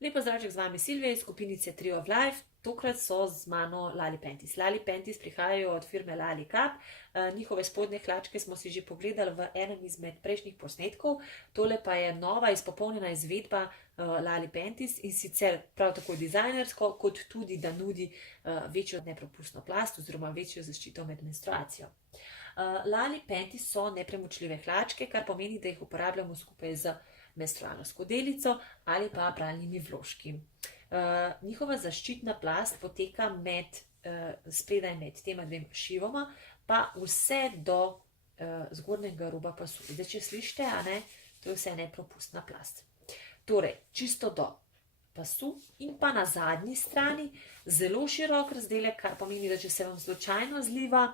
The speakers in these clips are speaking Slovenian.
Lepo zdravček, z vami Silvija iz skupinice Trio of Life. Tokrat so z mano Lali Panties. Lali Panties prihajajo od firme Lali Cup. Njihove spodnje hlačke smo si že pogledali v enem izmed prejšnjih posnetkov. Tole pa je nova izpopolnjena izvedba Lali Panties in sicer prav tako dizajnersko, kot tudi da nudi večjo nepropustno plast oziroma večjo zaščito med menstruacijo. Lali Panties so nepremočljive hlačke, kar pomeni, da jih uporabljamo skupaj z menstrualno skodelico ali pa pralnimi vložki. Njihova zaščitna plast poteka spredaj med tema dvema šivoma, pa vse do zgornjega roba pasu. Zdaj, če slišite, to je vse nepropustna plast. Torej, čisto do pasu in pa na zadnji strani zelo širok razdelek, kar pomeni, da če se vam slučajno zliva,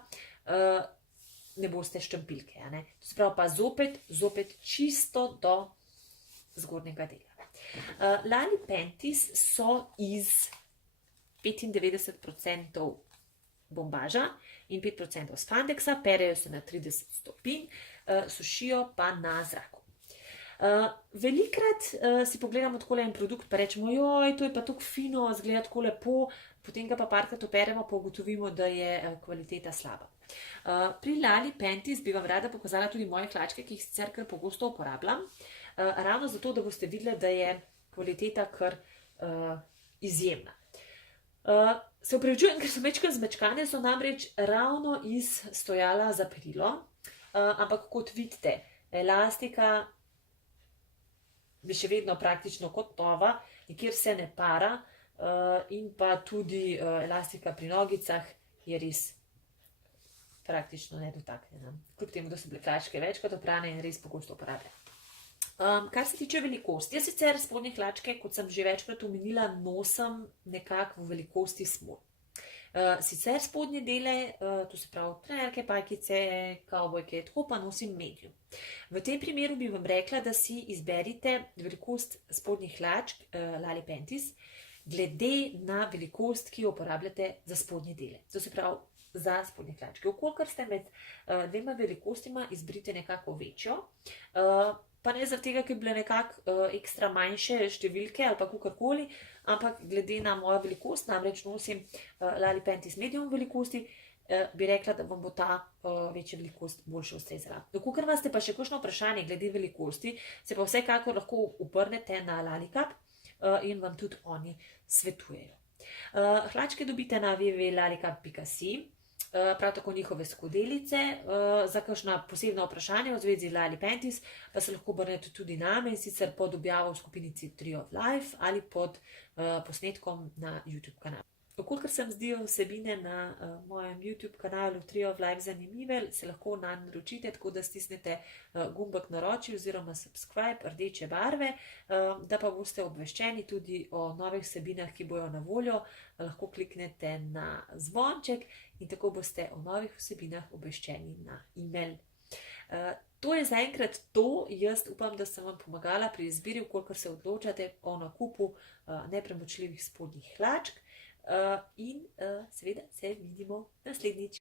ne boste ščempilke. To se pravi pa zopet čisto do zgornjega dela. Lali Panties so iz 95% bombaža in 5% spandeksa, perejo se na 30 stopinj, sušijo pa na zraku. Velikrat si pogledamo takole en produkt pa rečemo, joj, to je pa tako fino, izgleda tako lepo, potem ga pa parkrat operemo, pa ugotovimo, da je kvaliteta slaba. Pri Lali Panties bi vam rada pokazala tudi moje hlačke, ki jih sicer kar pogosto uporabljam, ravno zato, da boste videli, da je kvaliteta kar izjemna. Se opravičujem, ker so majčkeno zmečkane, so namreč ravno iz stojala za perilo, ampak kot vidite, elastika je še vedno praktično kot nova, nikjer se ne para in pa tudi elastika pri nogicah je res praktično nedotaknjena. Kljub temu, da so bile hlačke večkrat oprane in res pogosto uporabljam. Kar se tiče velikosti, jaz sicer spodnje hlačke, kot sem že večkrat omenila, nosim nekako v velikosti small. Sicer spodnje dele, to se pravi trenerke, pajkice, kavbojke, tako pa nosim medium. V tem primeru bi vam rekla, da si izberite velikost spodnjih hlačk Lali Panties glede na velikost, ki jo uporabljate za spodnje dele. To se pravi za spodnje hlačke. Vkolikor ste med dvema velikostima, izberite nekako večjo, pa ne zaradi tega, ker bi bile nekako ekstra manjše številke ali pa kakorkoli, ampak glede na mojo velikost, namreč nosim Lali Panties medium velikosti, bi rekla, da vam bo ta večja velikost boljše ustrezala. Dokler imate pa še kakšno vprašanje glede velikosti, se pa vsekakor lahko obrnete na Lali Cup in vam tudi oni svetujejo. Hlačke dobite na www.lalikup.si, prav tako njihove skodelice. Za kakšna posebna vprašanja v zvezi z Lali Panties pa se lahko obrnete tudi name, in sicer pod objavo v skupinici Trio of Life ali pod posnetkom na YouTube kanalu. Vkolikor se vam zdijo vsebine na mojem YouTube kanalu Trio of Life zanimive, se lahko nanj naročite, tako da stisnete gumbek naroči oziroma subscribe rdeče barve, da pa boste obveščeni tudi o novih vsebinah, ki bojo na voljo. Lahko kliknete na zvonček in tako boste o novih vsebinah obveščeni na e-mail. To je zaenkrat to. Jaz upam, da sem vam pomagala pri izbiri, vkolikor se odločate o nakupu nepremočljivih spodnjih hlačk. In seveda se vidimo naslednjič.